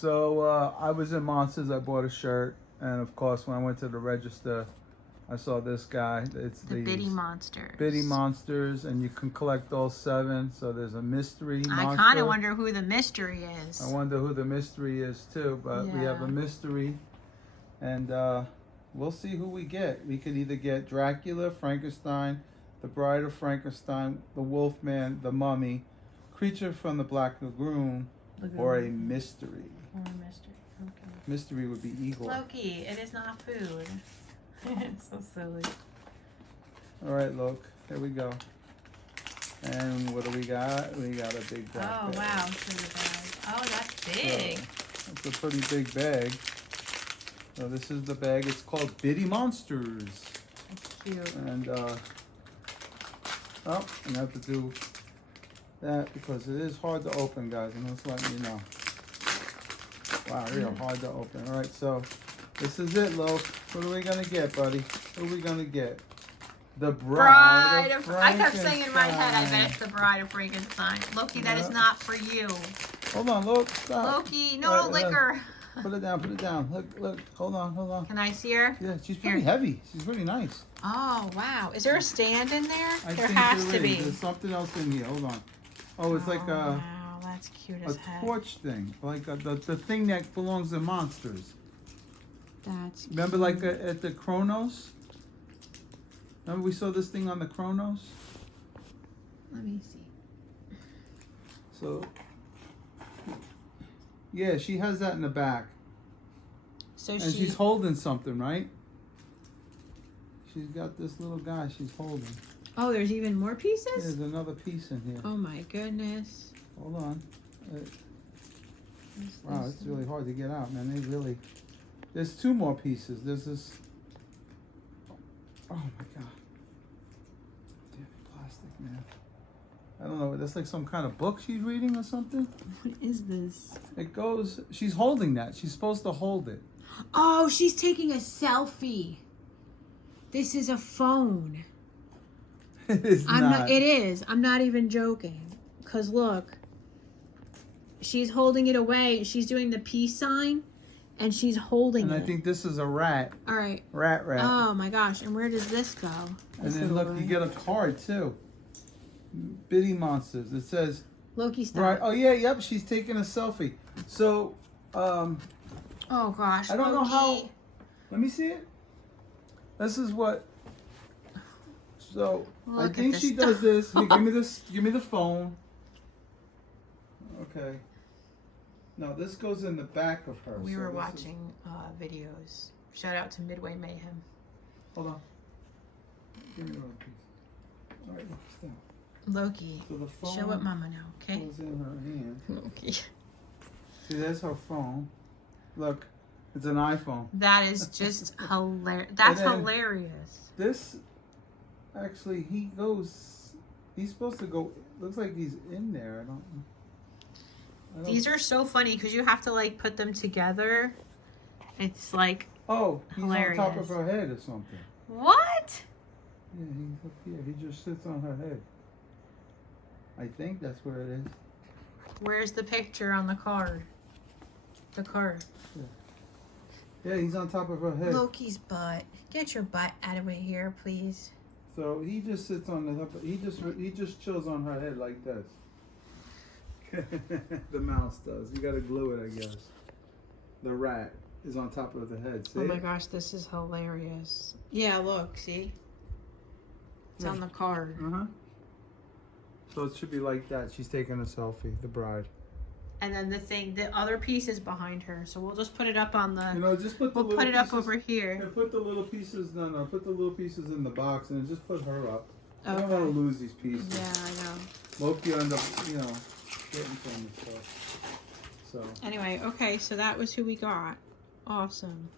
So I was in Monsters. I bought a shirt, and of course, when I went to the register, I saw this guy. It's The Bitty Monsters. Bitty Monsters, and you can collect all 7. So there's a mystery monster. I kind of wonder who the mystery is. I wonder who the mystery is too. But we have a mystery, and we'll see who we get. We could either get Dracula, Frankenstein, the Bride of Frankenstein, the Wolfman, the Mummy, Creature from the Black Lagoon, or a mystery. Or a mystery. Okay. Mystery would be Igor. Loki, it is not food. It's so silly. All right, look, here we go. And what do we got? We got a big bag. Oh, wow. Sugar bag. Oh, that's big. So, that's a pretty big bag. So this is the bag. It's called Bitty Monsters. That's cute. And, I'm going to have to do that because it is hard to open, guys. I'm just letting you know. Wow, real hard to open. All right, so this is it, Lo. What are we going to get, buddy? What are we going to get? The Bride of I Frankenstein. kept saying in my head, I bet it's the Bride of Frankenstein. Loki, that is not for you. Hold on, look, stop. Loki, no, liquor. Put it down, put it down. Look, hold on. Can I see her? Yeah, she's pretty heavy. She's really nice. Oh, wow. Is there a stand in there? I There think has there to is. be. There's something else in here. Hold on. Oh, it's like Wow, that's cute as a heck. torch thing. Like the thing that belongs to monsters. That's cute. Remember like at the Kronos? Remember we saw this thing on the Kronos? Let me see. So, yeah, she has that in the back. So And she's holding something, right? She's got this little guy she's holding. Oh, there's even more pieces? There's another piece in here. Oh my goodness. Hold on. Wow, it's really hard to get out, man. There's 2 more pieces. There's this. Oh my God. Damn plastic, man. I don't know. That's like some kind of book she's reading or something. What is this? It goes. She's holding that. She's supposed to hold it. Oh, she's taking a selfie. This is a phone. It is not. It is. I'm not even joking. Cause look, she's holding it away. She's doing the peace sign, and she's holding it. And I think this is a rat. All right. Rat. Oh my gosh! And where does this go? And then look, you get a card too. Bitty Monsters. It says. Loki, stop. Right. Oh yeah. Yep. She's taking a selfie. So. Oh gosh. I don't know Loki. how. Let me see it. This is what. So Look I think at she this does this. Here, give me this. Give me the phone. Okay. Now this goes in the back of her. We so were this watching videos. Shout out to Midway Mayhem. Hold on. Give me one piece. All right. Stop. Loki. So the phone. Show it, Mama now, okay? Goes in her hand. Loki. See, there's her phone. Look, it's an iPhone. That is just hilarious. That's And then- hilarious. This, actually, he's supposed to go, looks like he's in there. I don't These are so funny because you have to like put them together. It's like, Oh, he's hilarious. on top of her head or something. what? Yeah, he's up here. He just sits on her head. I think that's where it is. Where's the picture on the card? The card. Yeah, he's on top of her head. Loki's butt. Get your butt out of here, please. So he just sits on the top. He just chills on her head like this. The mouse does. You gotta glue it, I guess. The rat is on top of the head. See? Oh my gosh, this is hilarious. Yeah, look, see? It's on the card. Uh-huh. So it should be like that. She's taking a selfie, the bride. And then the other piece is behind her. So we'll just put it up on the. You know, just put the We'll put it up over here. Yeah, put the little pieces. No, put the little pieces in the box and just put her up. I Okay. don't want to lose these pieces. Yeah, I know. Loki end up, getting some and stuff. So. Anyway, okay, so that was who we got. Awesome.